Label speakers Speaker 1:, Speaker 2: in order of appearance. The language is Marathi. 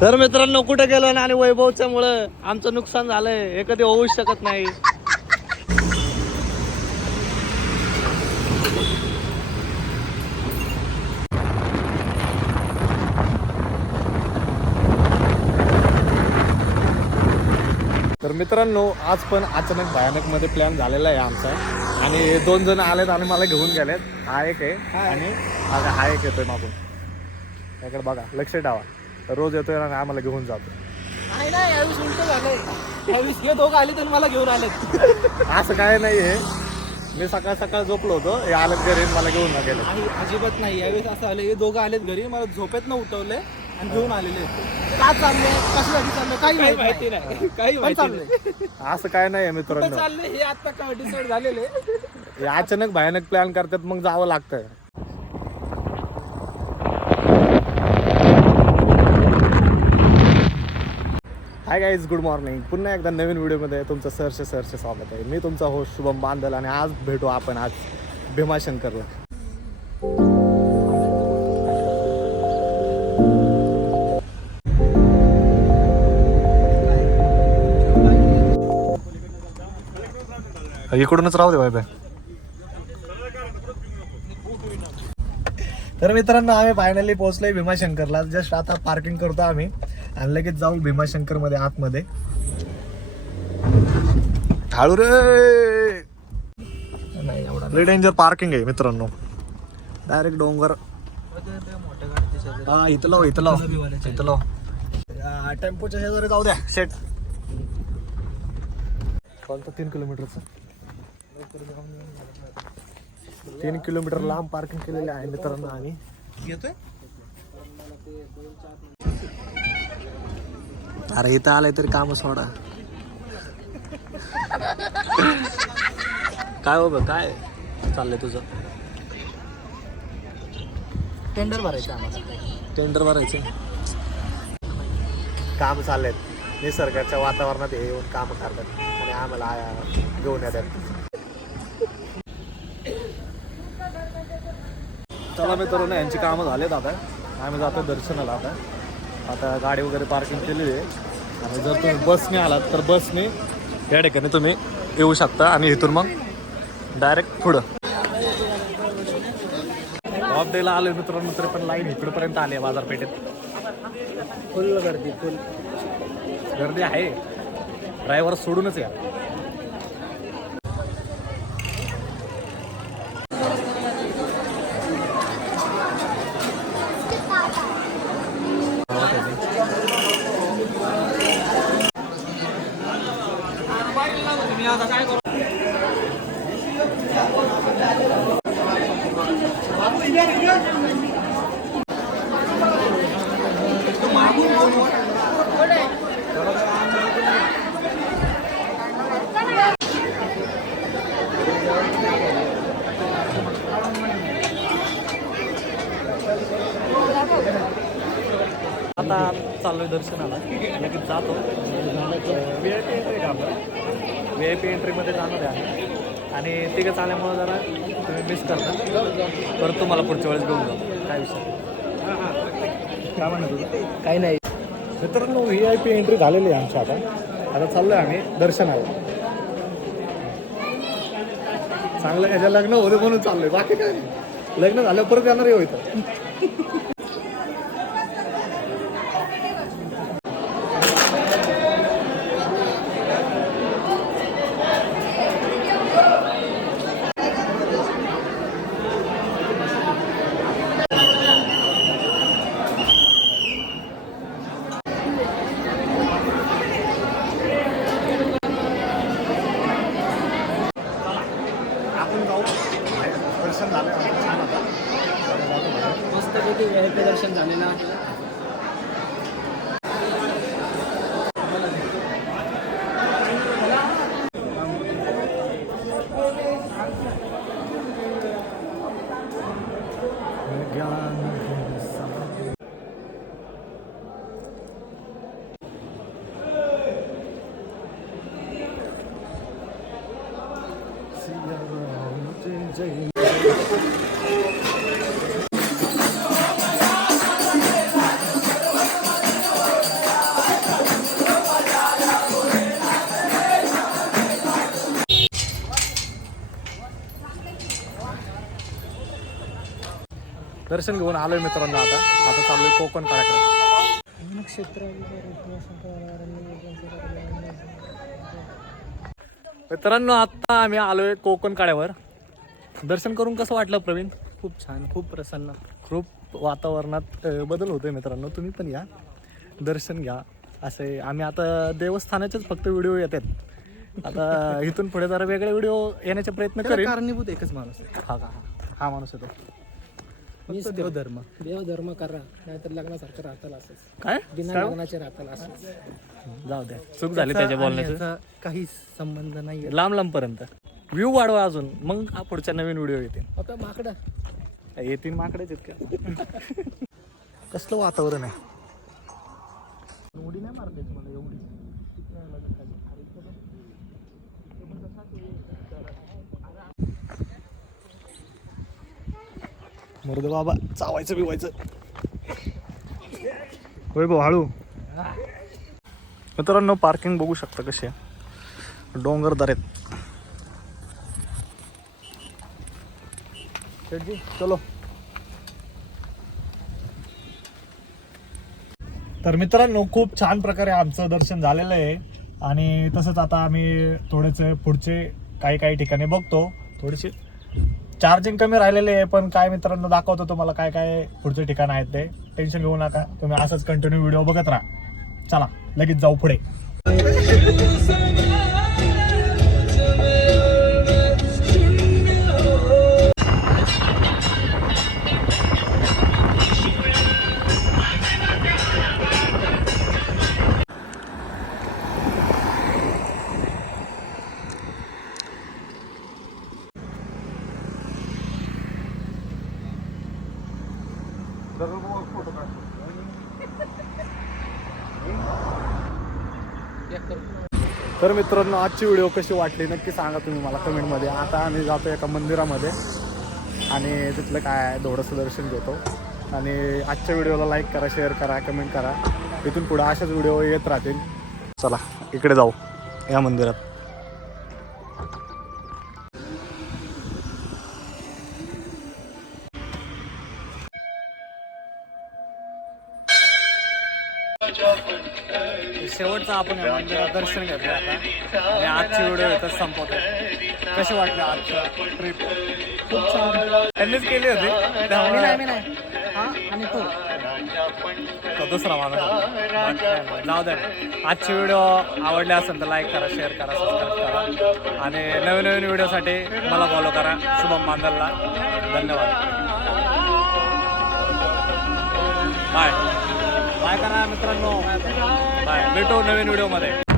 Speaker 1: तर मित्रांनो कुठे गेलो ना आणि वैभवच्या मुळे आमचं नुकसान झालंय. हे कधी होऊच शकत नाही. तर मित्रांनो आज पण अचानक भयानकमध्ये प्लॅन झालेला आहे आमचा. आणि दोन जण आलेत आणि मला घेऊन गेलेत. हा एक आहे. आणि हा एक येतोय मागून. याकडे बघा लक्ष ठेवा. रोज येतोय आणि आम्हाला घेऊन जातो.
Speaker 2: नाही ना यावेळेस उलट झालंय. यावेळेस हे दोघं आले तर मला घेऊन आलेत.
Speaker 1: असं काय नाही आहे मी सकाळ सकाळ झोपलो होतो. हे आलेत घरी आणि मला घेऊन गेले
Speaker 2: काही अजिबात नाही. यावेळेस असं आलं हे दोघं आलेत घरी मला झोपेत न उठवलंय आणि घेऊन आलेले आहेत. का चालले कशासाठी चाललंय? काही माहिती नाही. काही माहिती चाललंय.
Speaker 1: असं काय नाही आहे मित्रांनो.
Speaker 2: चाललंय? हे आता डिसाईड झालेले.
Speaker 1: हे अचानक भयानक प्लॅन करतात मग जावं लागतं हाय गाईज गुड मॉर्निंग पुन्हा एकदा नवीन व्हिडिओमध्ये तुमचं सरस सरसे स्वागत आहे. मी तुमचा होस्ट शुभम बांधल आणि आज भेटू आपण आज भीमाशंकरला. इकडूनच राहू दे बाय बाय. तर मित्रांनो आम्ही फायनली पोहोचलोय भीमाशंकरला. जस्ट आता पार्किंग करतो आम्ही. आणि लगेच जाऊ भीमाशंकरमध्ये आतमध्ये. हळू रे!
Speaker 2: नाही एवढा
Speaker 1: डेंजर पार्किंग आहे मित्रांनो. डायरेक्ट डोंगर. हा इथं लाव इथं लाव इथं लाव. टेम्पोच्या शेजारी जाऊ द्या शेट. कोणतं तीन किलोमीटरचं. तीन किलोमीटर लांब पार्किंग केलेलं आहे मित्रांनो आम्ही.
Speaker 2: येतोय?
Speaker 1: अरे इथं आलंय तरी काम सोडा. काय हो बघ काय चाललंय तुझं?
Speaker 2: टेंडर भरायचं आम्हाला.
Speaker 1: टेंडर भरायचं? काम चाललेत. निसर्गाच्या वातावरणात हे येऊन काम करतात. आणि आम्हाला घेऊन येतात. चला मित्रांनो यांची कामं झालेत आता. आम्ही जातो दर्शनाला आता. आता गाडी वगैरे पार्किंग केलेली आहे. आणि जर तुम्ही बसने आलात तर बसने या ठिकाणी तुम्ही येऊ शकता आणि इथून मग डायरेक्ट पुढं. ऑफ डेला आलो मित्रांनो तरी पण लाईन इकडपर्यंत आली आहे बाजारपेठेत.
Speaker 2: फुल गर्दी फुल.
Speaker 1: गर्दी आहे. ड्रायव्हर सोडूनच या. आता चाललोय दर्शनाला. लगेच जातो. व्ही आय पी एंट्री का आपण व्ही आय पी एंट्रीमध्ये जाणार आहे. आणि तिघं आल्यामुळं जरा तुम्ही मिस करता. परत तुम्हाला पुढच्या वेळेस घेऊन जातो काय विषय? काय म्हणत तुझं?
Speaker 2: काही नाही.
Speaker 1: मित्रांनो व्ही आय पी एंट्री झालेली आहे आमची आता. आता चाललोय आम्ही दर्शनाला. चांगलं ह्याच्या लग्न होते म्हणून चाललोय. बाकी काय लग्न झालं परत येणार आहे हो इथं. কি পেয়েছেন জানি না
Speaker 2: 진짜 दर्शन
Speaker 1: घेऊन आलोय मित्रांनो आता. आता चालू आहे कोकण काळाकडे. मित्रांनो आता आम्ही आलोय कोकण काळ्यावर. दर्शन करून कसं वाटलं प्रवीण?
Speaker 2: खूप छान खूप प्रसन्न.
Speaker 1: खूप वातावरणात बदल होतोय मित्रांनो. तुम्ही पण या. दर्शन घ्या. असे आम्ही आता देवस्थानाचेच फक्त व्हिडिओ येतात आता इथून पुढे जरा वेगळे व्हिडिओ येण्याचे प्रयत्न करेन.
Speaker 2: कारणीभूत एकच माणूस आहे.
Speaker 1: हा का? हा माणूस येतो.
Speaker 2: फक्त देवधर्म.
Speaker 3: देवधर्म करा नाहीतर लग्नासारखं राहताल असंच.
Speaker 1: काय?
Speaker 3: बिना
Speaker 1: काय?
Speaker 3: लग्नाचे राहताल असंच.
Speaker 1: जाऊ द्या. चूक झाली त्याच्या बोलण्याचं.
Speaker 2: याचा काही संबंध नाही
Speaker 1: लांब लांब पर्यंत. व्ह्यू वाढवा अजून. मग हा पुढच्या नवीन व्हिडिओ येतील.
Speaker 3: फक्त माकडं.
Speaker 1: येतील माकडेच इतक्या कसलं वातावरण आहे? उडी नाही मारता मला एवढी. मरुद बाबा चावायचं बिवायचं. होय भाऊ हळू. मित्रांनो पार्किंग बघू शकता कशी आहे. डोंगर दरेत. शेठजी चलो. तर मित्रांनो खूप छान प्रकारे आमचं दर्शन झालेलं आहे. आणि तसंच आता आम्ही थोडेसे पुढचे काही काही ठिकाणी बघतो. थोडीशी चार्जिंग कमी राहिलेले आहे पण काय मित्रांनो दाखवतो तुम्हाला काय काय पुढचे ठिकाण आहेत ते. टेन्शन घेऊ नका. तुम्ही असंच कंटिन्यू व्हिडिओ बघत राहा. चला लगेच जाऊ पुढे. तर मित्रांनो आजची व्हिडिओ कशी वाटली? नक्की सांगा तुम्ही मला कमेंटमध्ये. आता आम्ही जातो एका मंदिरामध्ये आणि तिथलं काय आहे थोडंसं दर्शन घेतो. आणि आजच्या व्हिडिओला लाईक करा शेअर करा कमेंट करा. इथून पुढे अशाच व्हिडिओ येत राहतील. चला इकडे जाऊ या मंदिरात. शेवटचं आपण या मंदिरात दर्शन घेतलं आता. आणि आजची व्हिडिओ इथंच संपवतो. कशी वाटली आजची ट्रिप खूप छान. त्यांनीच केली होती. त्यामुळे
Speaker 3: नाही. हा? आणि तो?
Speaker 1: तो दुसरा माणूस. जाऊ दे. आजची व्हिडिओ आवडली असेल तर लाईक करा शेअर करा सबस्क्राईब करा. आणि नवीन नवीन व्हिडिओसाठी मला फॉलो करा. शुभम बांदलला. धन्यवाद. बाय बाय करा मित्रांनो? बाय. भेटू नवीन व्हिडिओमध्ये.